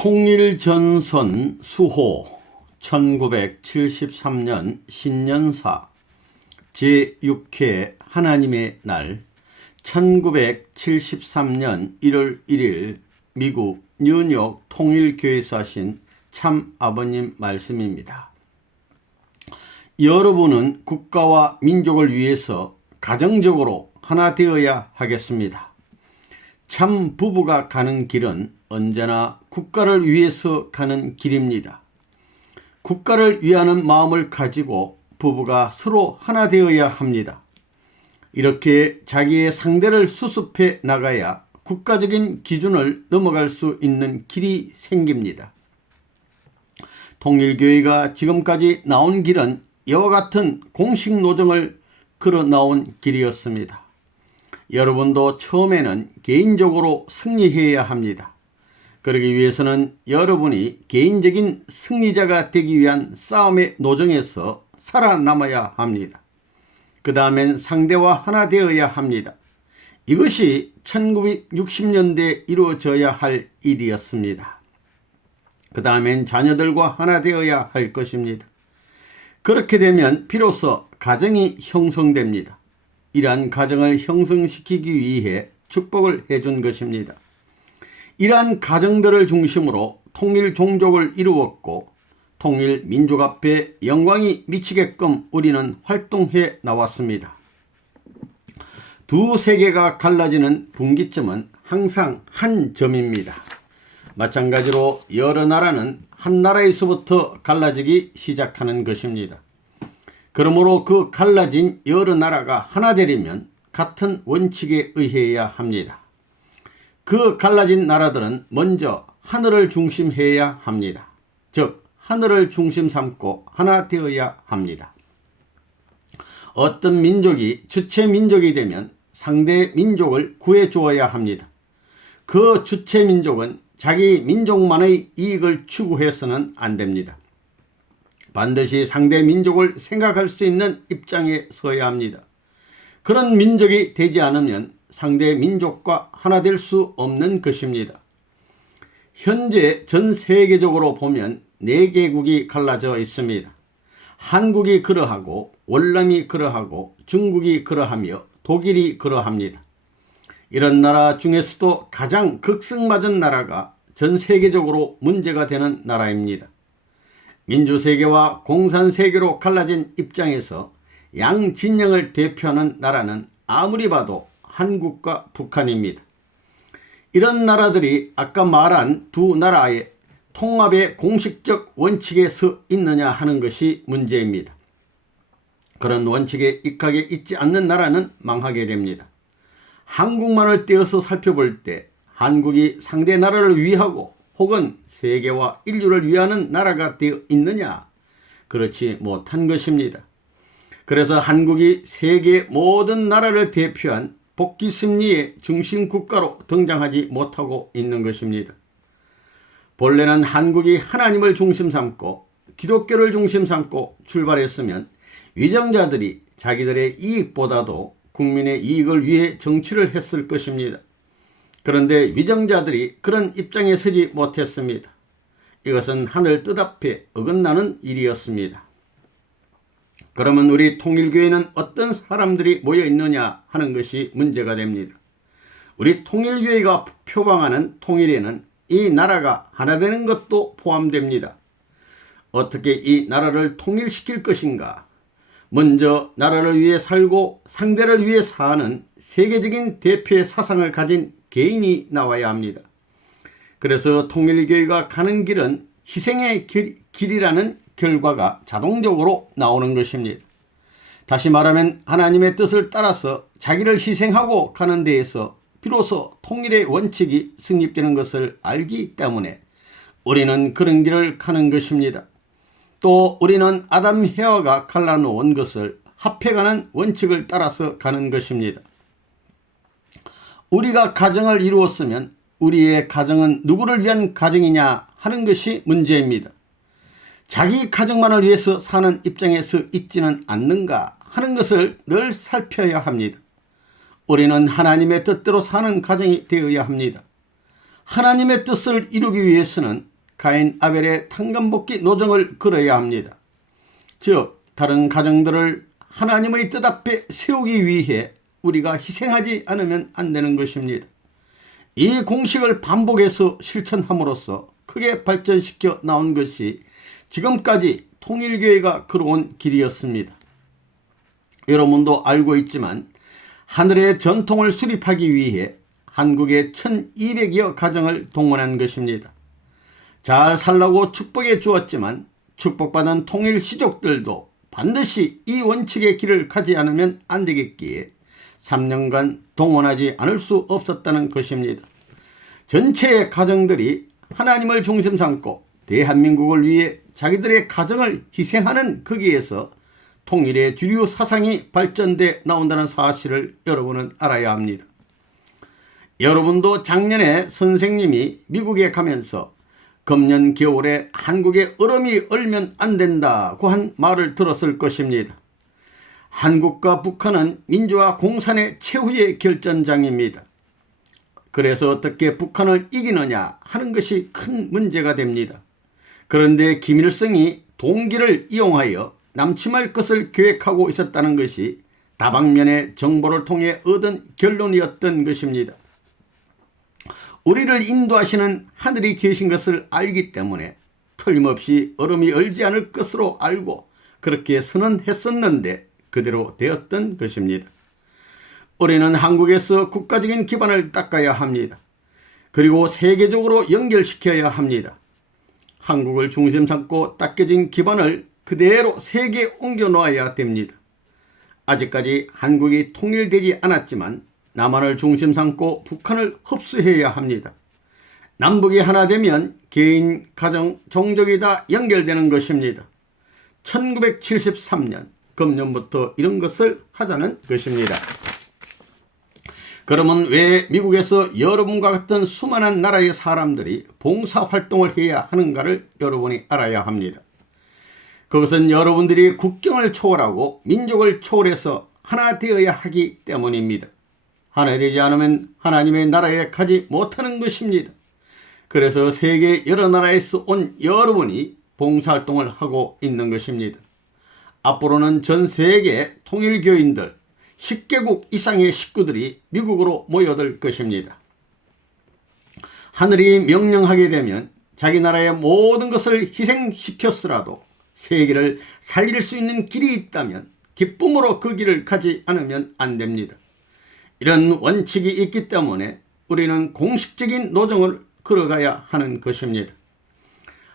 통일전선 수호 1973년 신년사 제6회 하나님의 날 1973년 1월 1일 미국 뉴욕 통일교회에서 하신 참 아버님 말씀입니다. 여러분은 국가와 민족을 위해서 가정적으로 하나 되어야 하겠습니다. 참 부부가 가는 길은 언제나 국가를 위해서 가는 길입니다. 국가를 위하는 마음을 가지고 부부가 서로 하나 되어야 합니다. 이렇게 자기의 상대를 수습해 나가야 국가적인 기준을 넘어갈 수 있는 길이 생깁니다. 통일교회가 지금까지 나온 길은 이와 같은 공식 노정을 걸어 나온 길이었습니다. 여러분도 처음에는 개인적으로 승리해야 합니다. 그러기 위해서는 여러분이 개인적인 승리자가 되기 위한 싸움의 노정에서 살아남아야 합니다. 그 다음엔 상대와 하나 되어야 합니다. 이것이 1960년대에 이루어져야 할 일이었습니다. 그 다음엔 자녀들과 하나 되어야 할 것입니다. 그렇게 되면 비로소 가정이 형성됩니다. 이러한 가정을 형성시키기 위해 축복을 해준 것입니다. 이러한 가정들을 중심으로 통일 종족을 이루었고 통일 민족 앞에 영광이 미치게끔 우리는 활동해 나왔습니다. 두 세계가 갈라지는 분기점은 항상 한 점입니다. 마찬가지로 여러 나라는 한 나라에서부터 갈라지기 시작하는 것입니다. 그러므로 그 갈라진 여러 나라가 하나 되려면 같은 원칙에 의해야 합니다. 그 갈라진 나라들은 먼저 하늘을 중심해야 합니다. 즉 하늘을 중심 삼고 하나 되어야 합니다. 어떤 민족이 주체 민족이 되면 상대 민족을 구해 주어야 합니다. 그 주체 민족은 자기 민족만의 이익을 추구해서는 안 됩니다. 반드시 상대 민족을 생각할 수 있는 입장에 서야 합니다. 그런 민족이 되지 않으면 상대 민족과 하나 될 수 없는 것입니다. 현재 전 세계적으로 보면 4개국이 갈라져 있습니다. 한국이 그러하고 월남이 그러하고 중국이 그러하며 독일이 그러합니다. 이런 나라 중에서도 가장 극성맞은 나라가 전 세계적으로 문제가 되는 나라입니다. 민주세계와 공산세계로 갈라진 입장에서 양 진영을 대표하는 나라는 아무리 봐도 한국과 북한입니다. 이런 나라들이 아까 말한 두 나라의 통합의 공식적 원칙에 서 있느냐 하는 것이 문제입니다. 그런 원칙에 익하게 있지 않는 나라는 망하게 됩니다. 한국만을 떼어서 살펴볼 때 한국이 상대 나라를 위하고 혹은 세계와 인류를 위하는 나라가 되어 있느냐? 그렇지 못한 것입니다. 그래서 한국이 세계 모든 나라를 대표한 복지심리의 중심 국가로 등장하지 못하고 있는 것입니다. 본래는 한국이 하나님을 중심 삼고 기독교를 중심 삼고 출발했으면 위정자들이 자기들의 이익보다도 국민의 이익을 위해 정치를 했을 것입니다. 그런데 위정자들이 그런 입장에 서지 못했습니다. 이것은 하늘 뜻 앞에 어긋나는 일이었습니다. 그러면 우리 통일교회는 어떤 사람들이 모여 있느냐 하는 것이 문제가 됩니다. 우리 통일교회가 표방하는 통일에는 이 나라가 하나 되는 것도 포함됩니다. 어떻게 이 나라를 통일시킬 것인가? 먼저 나라를 위해 살고 상대를 위해 사는 세계적인 대표의 사상을 가진 개인이 나와야 합니다. 그래서 통일교회가 가는 길은 희생의 길이라는 결과가 자동적으로 나오는 것입니다. 다시 말하면 하나님의 뜻을 따라서 자기를 희생하고 가는 데에서 비로소 통일의 원칙이 성립되는 것을 알기 때문에 우리는 그런 길을 가는 것입니다. 또 우리는 아담 해와가 갈라놓은 것을 합해가는 원칙을 따라서 가는 것입니다. 우리가 가정을 이루었으면 우리의 가정은 누구를 위한 가정이냐 하는 것이 문제입니다. 자기 가정만을 위해서 사는 입장에서 있지는 않는가 하는 것을 늘 살펴야 합니다. 우리는 하나님의 뜻대로 사는 가정이 되어야 합니다. 하나님의 뜻을 이루기 위해서는 가인 아벨의 탕감복귀 노정을 걸어야 합니다. 즉 다른 가정들을 하나님의 뜻 앞에 세우기 위해 우리가 희생하지 않으면 안 되는 것입니다. 이 공식을 반복해서 실천함으로써 크게 발전시켜 나온 것이 지금까지 통일교회가 걸어온 길이었습니다. 여러분도 알고 있지만 하늘의 전통을 수립하기 위해 한국의 1200여 가정을 동원한 것입니다. 잘 살라고 축복해 주었지만 축복받은 통일 시족들도 반드시 이 원칙의 길을 가지 않으면 안 되겠기에 3년간 동원하지 않을 수 없었다는 것입니다. 전체의 가정들이 하나님을 중심 삼고 대한민국을 위해 자기들의 가정을 희생하는 거기에서 통일의 주류 사상이 발전돼 나온다는 사실을 여러분은 알아야 합니다. 여러분도 작년에 선생님이 미국에 가면서 금년 겨울에 한국에 얼음이 얼면 안 된다고 한 말을 들었을 것입니다. 한국과 북한은 민주화 공산의 최후의 결전장입니다. 그래서 어떻게 북한을 이기느냐 하는 것이 큰 문제가 됩니다. 그런데 김일성이 동기를 이용하여 남침할 것을 계획하고 있었다는 것이 다방면의 정보를 통해 얻은 결론이었던 것입니다. 우리를 인도하시는 하늘이 계신 것을 알기 때문에 틀림없이 얼음이 얼지 않을 것으로 알고 그렇게 선언했었는데 그대로 되었던 것입니다. 우리는 한국에서 국가적인 기반을 닦아야 합니다. 그리고 세계적으로 연결시켜야 합니다. 한국을 중심 삼고 닦여진 기반을 그대로 세계에 옮겨 놓아야 됩니다. 아직까지 한국이 통일되지 않았지만 남한을 중심 삼고 북한을 흡수해야 합니다. 남북이 하나 되면 개인, 가정, 종족이 다 연결되는 것입니다. 1973년 금년부터 이런 것을 하자는 것입니다. 그러면 왜 미국에서 여러분과 같은 수많은 나라의 사람들이 봉사활동을 해야 하는가를 여러분이 알아야 합니다. 그것은 여러분들이 국경을 초월하고 민족을 초월해서 하나 되어야 하기 때문입니다. 하나 되지 않으면 하나님의 나라에 가지 못하는 것입니다. 그래서 세계 여러 나라에서 온 여러분이 봉사활동을 하고 있는 것입니다. 앞으로는 전 세계 통일교인들 10개국 이상의 식구들이 미국으로 모여들 것입니다. 하늘이 명령하게 되면 자기 나라의 모든 것을 희생시켰으라도 세계를 살릴 수 있는 길이 있다면 기쁨으로 그 길을 가지 않으면 안 됩니다. 이런 원칙이 있기 때문에 우리는 공식적인 노정을 걸어가야 하는 것입니다.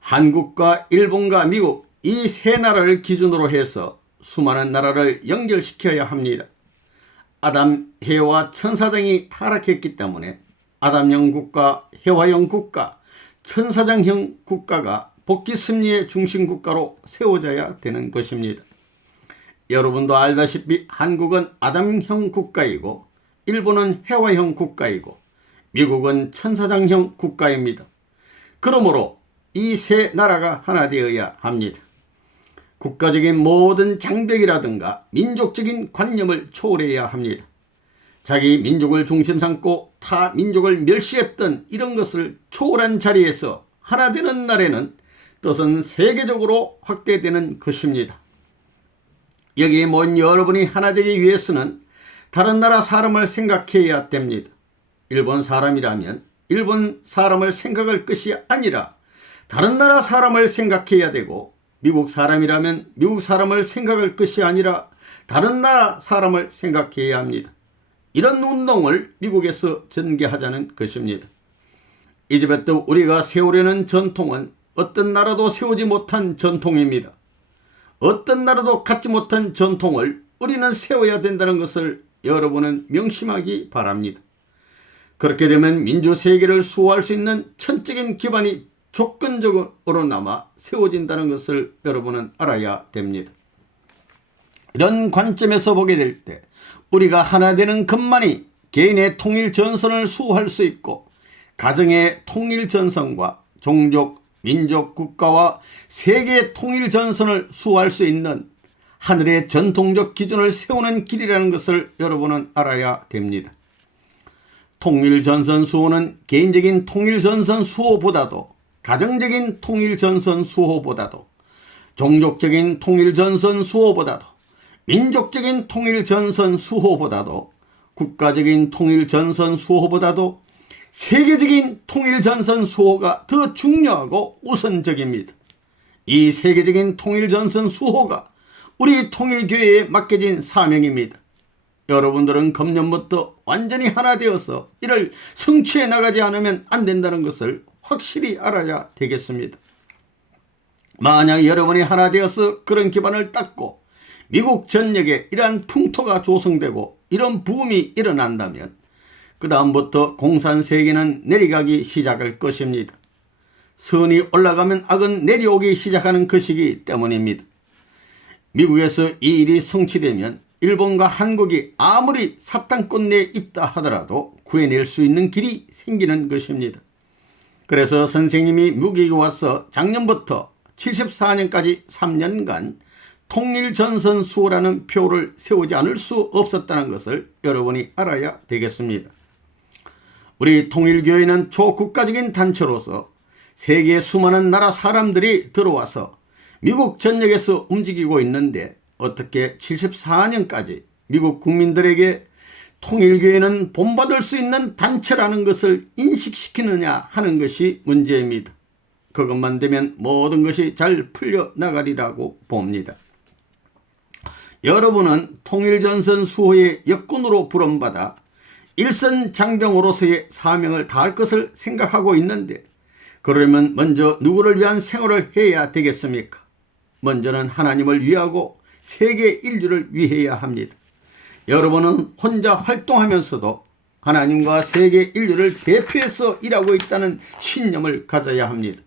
한국과 일본과 미국 이 세 나라를 기준으로 해서 수많은 나라를 연결시켜야 합니다. 아담, 해와 천사장이 타락했기 때문에 아담형 국가, 해와형 국가, 천사장형 국가가 복지 승리의 중심 국가로 세워져야 되는 것입니다. 여러분도 알다시피 한국은 아담형 국가이고 일본은 해와형 국가이고 미국은 천사장형 국가입니다. 그러므로 이 세 나라가 하나 되어야 합니다. 국가적인 모든 장벽이라든가 민족적인 관념을 초월해야 합니다. 자기 민족을 중심 삼고 타 민족을 멸시했던 이런 것을 초월한 자리에서 하나 되는 날에는 뜻은 세계적으로 확대되는 것입니다. 여기에 모인 여러분이 하나 되기 위해서는 다른 나라 사람을 생각해야 됩니다. 일본 사람이라면 일본 사람을 생각할 것이 아니라 다른 나라 사람을 생각해야 되고 미국 사람이라면 미국 사람을 생각할 것이 아니라 다른 나라 사람을 생각해야 합니다. 이런 운동을 미국에서 전개하자는 것입니다. 이제부터 우리가 세우려는 전통은 어떤 나라도 세우지 못한 전통입니다. 어떤 나라도 갖지 못한 전통을 우리는 세워야 된다는 것을 여러분은 명심하기 바랍니다. 그렇게 되면 민주세계를 수호할 수 있는 천적인 기반이 조건적으로나마 세워진다는 것을 여러분은 알아야 됩니다. 이런 관점에서 보게 될 때 우리가 하나 되는 것만이 개인의 통일 전선을 수호할 수 있고 가정의 통일 전선과 종족, 민족, 국가와 세계의 통일 전선을 수호할 수 있는 하늘의 전통적 기준을 세우는 길이라는 것을 여러분은 알아야 됩니다. 통일 전선 수호는 개인적인 통일 전선 수호보다도 가정적인 통일전선 수호보다도, 종족적인 통일전선 수호보다도, 민족적인 통일전선 수호보다도, 국가적인 통일전선 수호보다도 세계적인 통일전선 수호가 더 중요하고 우선적입니다. 이 세계적인 통일전선 수호가 우리 통일교회에 맡겨진 사명입니다. 여러분들은 금년부터 완전히 하나 되어서 이를 성취해 나가지 않으면 안 된다는 것을 확실히 알아야 되겠습니다. 만약 여러분이 하나 되어서 그런 기반을 닦고 미국 전역에 이러한 풍토가 조성되고 이런 부음이 일어난다면 그 다음부터 공산세계는 내려가기 시작할 것입니다. 선이 올라가면 악은 내려오기 시작하는 것이기 때문입니다. 미국에서 이 일이 성취되면 일본과 한국이 아무리 사탄권 내에 있다 하더라도 구해낼 수 있는 길이 생기는 것입니다. 그래서 선생님이 미국에 와서 작년부터 74년까지 3년간 통일전선 수호라는 표를 세우지 않을 수 없었다는 것을 여러분이 알아야 되겠습니다. 우리 통일교회는 초국가적인 단체로서 세계 수많은 나라 사람들이 들어와서 미국 전역에서 움직이고 있는데 어떻게 74년까지 미국 국민들에게 통일교회는 본받을 수 있는 단체라는 것을 인식시키느냐 하는 것이 문제입니다. 그것만 되면 모든 것이 잘 풀려나가리라고 봅니다. 여러분은 통일전선 수호의 역군으로 부름받아 일선 장병으로서의 사명을 다할 것을 생각하고 있는데 그러려면 먼저 누구를 위한 생활을 해야 되겠습니까? 먼저는 하나님을 위하고 세계 인류를 위해야 합니다. 여러분은 혼자 활동하면서도 하나님과 세계 인류를 대표해서 일하고 있다는 신념을 가져야 합니다.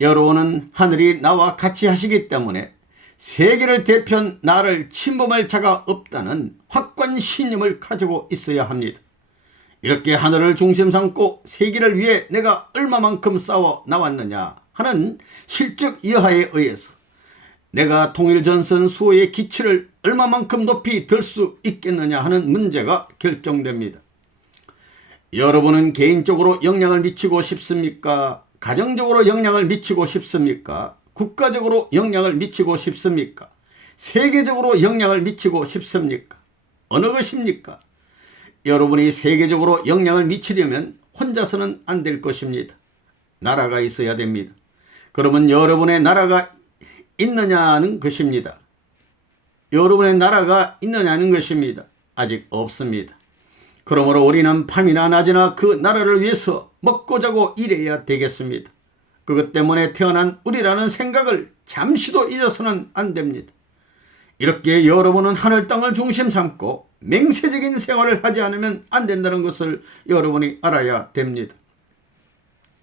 여러분은 하늘이 나와 같이 하시기 때문에 세계를 대표한 나를 침범할 자가 없다는 확고한 신념을 가지고 있어야 합니다. 이렇게 하늘을 중심 삼고 세계를 위해 내가 얼마만큼 싸워 나왔느냐 하는 실적 여하에 의해서 내가 통일전선 수호의 기치를 얼마만큼 높이 들 수 있겠느냐 하는 문제가 결정됩니다. 여러분은 개인적으로 영향을 미치고 싶습니까? 가정적으로 영향을 미치고 싶습니까? 국가적으로 영향을 미치고 싶습니까? 세계적으로 영향을 미치고 싶습니까? 어느 것입니까? 여러분이 세계적으로 영향을 미치려면 혼자서는 안 될 것입니다. 나라가 있어야 됩니다. 그러면 여러분의 나라가 있느냐는 것입니다. 여러분의 나라가 있느냐는 것입니다. 아직 없습니다. 그러므로 우리는 밤이나 낮이나 그 나라를 위해서 먹고 자고 일해야 되겠습니다. 그것 때문에 태어난 우리라는 생각을 잠시도 잊어서는 안 됩니다. 이렇게 여러분은 하늘 땅을 중심 삼고 맹세적인 생활을 하지 않으면 안 된다는 것을 여러분이 알아야 됩니다.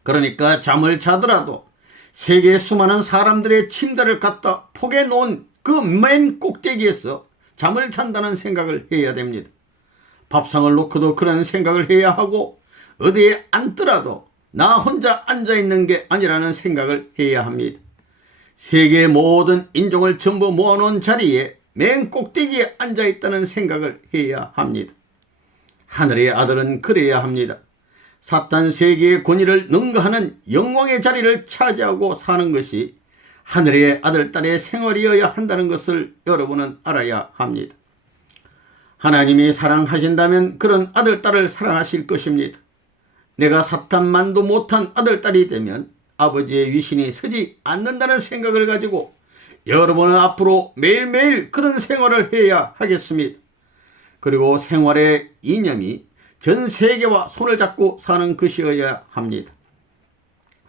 그러니까 잠을 자더라도 세계 수많은 사람들의 침대를 갖다 포개 놓은 그 맨 꼭대기에서 잠을 잔다는 생각을 해야 됩니다. 밥상을 놓고도 그런 생각을 해야 하고 어디에 앉더라도 나 혼자 앉아있는 게 아니라는 생각을 해야 합니다. 세계의 모든 인종을 전부 모아놓은 자리에 맨 꼭대기에 앉아있다는 생각을 해야 합니다. 하늘의 아들은 그래야 합니다. 사탄 세계의 권위를 능가하는 영광의 자리를 차지하고 사는 것이 하늘의 아들, 딸의 생활이어야 한다는 것을 여러분은 알아야 합니다. 하나님이 사랑하신다면 그런 아들, 딸을 사랑하실 것입니다. 내가 사탄만도 못한 아들, 딸이 되면 아버지의 위신이 서지 않는다는 생각을 가지고 여러분은 앞으로 매일매일 그런 생활을 해야 하겠습니다. 그리고 생활의 이념이 전 세계와 손을 잡고 사는 것이어야 합니다.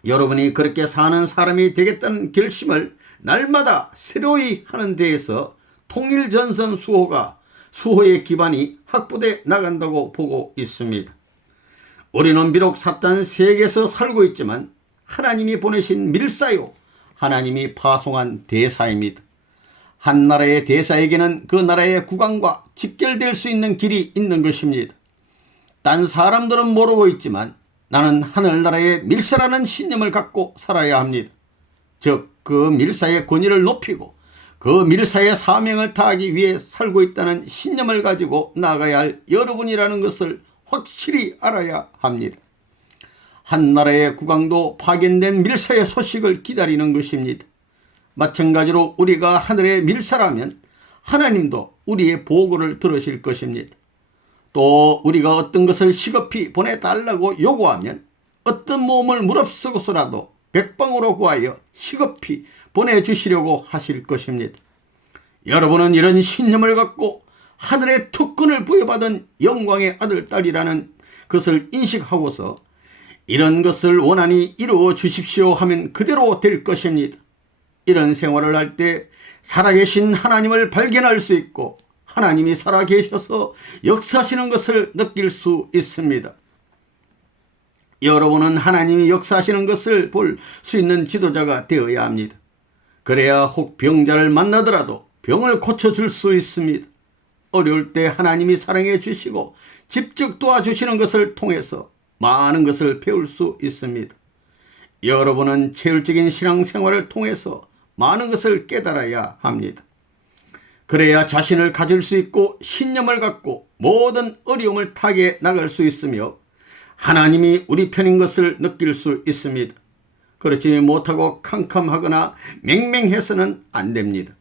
여러분이 그렇게 사는 사람이 되겠다는 결심을 날마다 새로이 하는 데에서 통일전선 수호가 수호의 기반이 확보돼 나간다고 보고 있습니다. 우리는 비록 사탄 세계에서 살고 있지만 하나님이 보내신 밀사요, 하나님이 파송한 대사입니다. 한 나라의 대사에게는 그 나라의 국왕과 직결될 수 있는 길이 있는 것입니다. 딴 사람들은 모르고 있지만 나는 하늘나라의 밀사라는 신념을 갖고 살아야 합니다. 즉 그 밀사의 권위를 높이고 그 밀사의 사명을 다하기 위해 살고 있다는 신념을 가지고 나아가야 할 여러분이라는 것을 확실히 알아야 합니다. 한 나라의 국왕도 파견된 밀사의 소식을 기다리는 것입니다. 마찬가지로 우리가 하늘의 밀사라면 하나님도 우리의 보고를 들으실 것입니다. 또 우리가 어떤 것을 시급히 보내달라고 요구하면 어떤 모험을 무릅쓰고서라도 백방으로 구하여 시급히 보내주시려고 하실 것입니다. 여러분은 이런 신념을 갖고 하늘의 특권을 부여받은 영광의 아들, 딸이라는 것을 인식하고서 이런 것을 원하니 이루어 주십시오 하면 그대로 될 것입니다. 이런 생활을 할 때 살아계신 하나님을 발견할 수 있고 하나님이 살아계셔서 역사하시는 것을 느낄 수 있습니다. 여러분은 하나님이 역사하시는 것을 볼 수 있는 지도자가 되어야 합니다. 그래야 혹 병자를 만나더라도 병을 고쳐줄 수 있습니다. 어려울 때 하나님이 사랑해 주시고 직접 도와주시는 것을 통해서 많은 것을 배울 수 있습니다. 여러분은 체율적인 신앙생활을 통해서 많은 것을 깨달아야 합니다. 그래야 자신을 가질 수 있고 신념을 갖고 모든 어려움을 타게 나갈 수 있으며 하나님이 우리 편인 것을 느낄 수 있습니다. 그렇지 못하고 캄캄하거나 맹맹해서는 안 됩니다.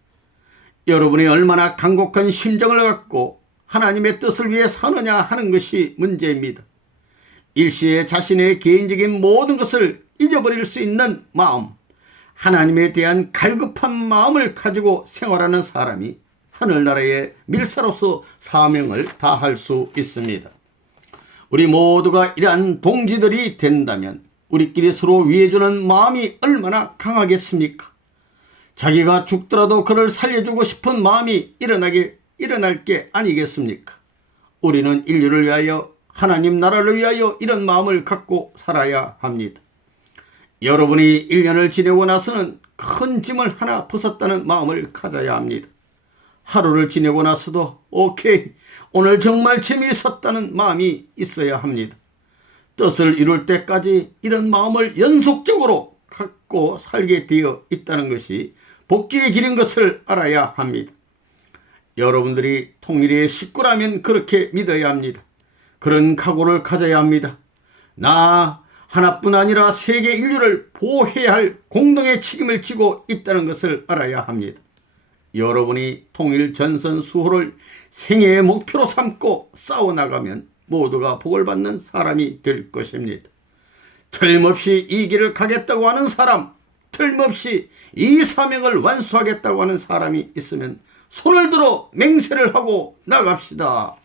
여러분이 얼마나 간곡한 심정을 갖고 하나님의 뜻을 위해 사느냐 하는 것이 문제입니다. 일시에 자신의 개인적인 모든 것을 잊어버릴 수 있는 마음, 하나님에 대한 갈급한 마음을 가지고 생활하는 사람이 하늘나라의 밀사로서 사명을 다할 수 있습니다. 우리 모두가 이러한 동지들이 된다면 우리끼리 서로 위해주는 마음이 얼마나 강하겠습니까? 자기가 죽더라도 그를 살려주고 싶은 마음이 일어날 게 아니겠습니까? 우리는 인류를 위하여 하나님 나라를 위하여 이런 마음을 갖고 살아야 합니다. 여러분이 1년을 지내고 나서는 큰 짐을 하나 벗었다는 마음을 가져야 합니다. 하루를 지내고 나서도 오케이, 오늘 정말 재미있었다는 마음이 있어야 합니다. 뜻을 이룰 때까지 이런 마음을 연속적으로 갖고 살게 되어 있다는 것이 복귀의 길인 것을 알아야 합니다. 여러분들이 통일의 식구라면 그렇게 믿어야 합니다. 그런 각오를 가져야 합니다. 나 하나뿐 아니라 세계 인류를 보호해야 할 공동의 책임을 지고 있다는 것을 알아야 합니다. 여러분이 통일 전선 수호를 생애의 목표로 삼고 싸워나가면 모두가 복을 받는 사람이 될 것입니다. 틀림없이 이 길을 가겠다고 하는 사람, 틀림없이 이 사명을 완수하겠다고 하는 사람이 있으면 손을 들어 맹세를 하고 나갑시다.